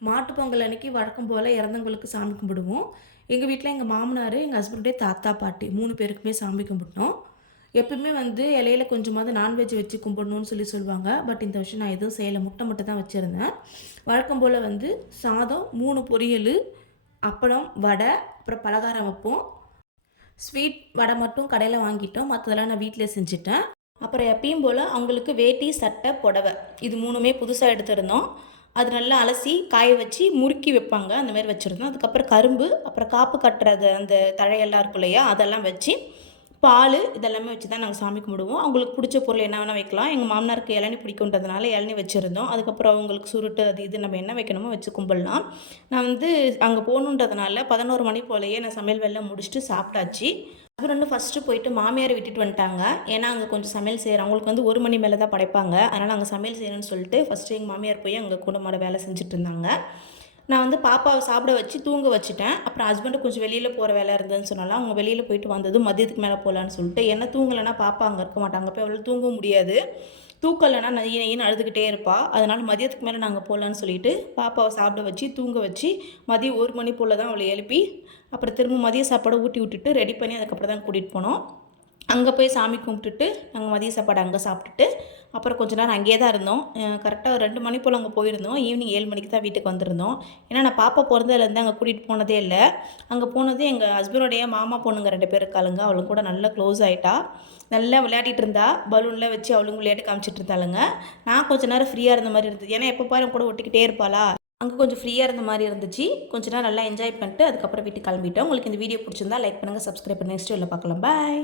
மாட்டுப் பொங்கல் அன்னைக்கு வழக்கம் போல் இறந்தவங்களுக்கு சாமி கும்பிடுவோம். எங்கள் வீட்டில் எங்கள் மாமனார், எங்கள் ஹஸ்பண்டுடைய தாத்தா, பாட்டி 3 பேருக்குமே சாமி கும்பிட்டோம். எப்பவுமே வந்து இலையில கொஞ்சமாவது நான்வெஜ் வச்சு கும்பிடணும்னு சொல்லுவாங்க. பட் இந்த வருஷம் நான் எதுவும் செய்யலை. முட்டை மட்டும் தான் வச்சுருந்தேன். வழக்கம் போல் வந்து சாதம், 3 பொரியல், அப்பளம், வடை, அப்புறம் பலகாரம் வைப்போம். ஸ்வீட் வடை மட்டும் கடையில் வாங்கிட்டோம். மற்றதெல்லாம் நான் வீட்டிலே செஞ்சுட்டேன். அப்புறம் எப்பயும் போல் அவங்களுக்கு வேட்டி, சட்டை, புடவை இது 3மே புதுசாக எடுத்திருந்தோம். அது நல்லா அலசி காய வச்சு முறுக்கி வைப்பாங்க. அந்த மாதிரி வச்சுருந்தோம். அதுக்கப்புறம் கரும்பு, அப்புறம் காப்பு கட்டுறது அந்த தழையெல்லாம் இருக்கும் இல்லையா, அதெல்லாம் வச்சு பால் இதெல்லாமே வச்சு தான் நாங்கள் சாமி கும்பிடுவோம். அவங்களுக்கு பிடிச்ச பொருள் என்ன வேணால் வைக்கலாம். எங்கள் மாமனாருக்கு இளநீ பிடிக்குன்றதுனால இளநீ வச்சுருந்தோம். அதுக்கப்புறம் அவங்களுக்கு சுருட்டு அது இது நம்ம என்ன வைக்கணுமோ வச்சு கும்பிடலாம். நான் வந்து அங்கே போகணுன்றதுனால 11 மணி போலயே நான் சமையல் வேலை முடிச்சுட்டு சாப்பிட்டாச்சு. ஹஸ்பண்ட் ஃபஸ்ட்டு போயிட்டு மாமியாரை விட்டுட்டு வந்துட்டாங்க. ஏன்னா அங்கே கொஞ்சம் சமையல் செய்கிறோம். அவங்களுக்கு வந்து 1 மணி மேலே தான் படைப்பாங்க. அதனால் அங்கே சமையல் செய்யணும்னு சொல்லிட்டு ஃபஸ்ட்டு எங்கள் மாமியார் போய் அங்கே கூடமாட வேலை செஞ்சுட்டு இருந்தாங்க. நான் வந்து பாப்பாவை சாப்பிட வச்சு தூங்க வச்சுட்டேன். அப்புறம் ஹஸ்பண்டு கொஞ்சம் வெளியில் போகிற வேலை இருந்ததுன்னு சொன்னால அவங்க வெளியில் போயிட்டு வந்ததும் மதியத்துக்கு மேலே போகலான்னு சொல்லிட்டு, என்ன தூங்கலைன்னா பாப்பா அங்கே இருக்க மாட்டாங்க. போய் அவளால் தூங்கவும் முடியாது. தூக்கம் இல்லைன்னா நைய நையின்னு அழுதுகிட்டே இருப்பாள். அதனால் மதியத்துக்கு மேலே நாங்கள் போகலான்னு சொல்லிட்டு பாப்பாவை சாப்பிட வச்சு தூங்க வச்சு மதியம் 1 மணி போல் தான் அவளை எழுப்பி அப்புறம் திரும்ப மதிய சாப்பாடை ஊட்டி விட்டுட்டு ரெடி பண்ணி அதுக்கப்புறம் தான் கூட்டிகிட்டு போனோம். அங்கே போய் சாமி கும்பிட்டுட்டு நாங்கள் மதிய சாப்பாடு அங்கே சாப்பிட்டுட்டு அப்புறம் கொஞ்ச நேரம் அங்கேயே தான் இருந்தோம். கரெக்டாக 2 மணி போல் அங்கே போயிருந்தோம். ஈவினிங் 7 மணிக்கு தான் வீட்டுக்கு வந்திருந்தோம். ஏன்னா நான் பாப்பா பிறந்ததுலேருந்து அங்கே கூட்டிகிட்டு போனதே இல்லை. அங்கே போனது எங்கள் ஹஸ்பண்டோடைய மாமா பொண்ணுங்க 2 பேர் இருக்காளுங்க. அவளுங்க கூட நல்லா க்ளோஸ் ஆகிட்டா. நல்லா விளையாடிட்டு இருந்தா. பலூன்லாம் வச்சு அவளுங்க விளையாட்டு காமிச்சிட்டு இருந்தாளுங்க. நான் கொஞ்சம் நேரம் ஃப்ரீயாக இருந்த மாதிரி இருந்தது. ஏன்னா எப்போ பாரு கூட ஒட்டிக்கிட்டே இருப்பாளா, அங்கே கொஞ்சம் ஃப்ரீயாக இருந்த மாதிரி இருந்துச்சு. கொஞ்ச நேரம் நல்லா என்ஜாய் பண்ணிட்டு அதுக்கப்புறம் வீட்டுக்கு கிளம்பிட்டோம். உங்களுக்கு இந்த வீடியோ பிடிச்சிருந்தா லைக் பண்ணுங்கள், சப்ஸ்கிரைப் பண்ணுங்கள். நெக்ஸ்ட் வீடியோவில் பார்க்கலாம். பாய்.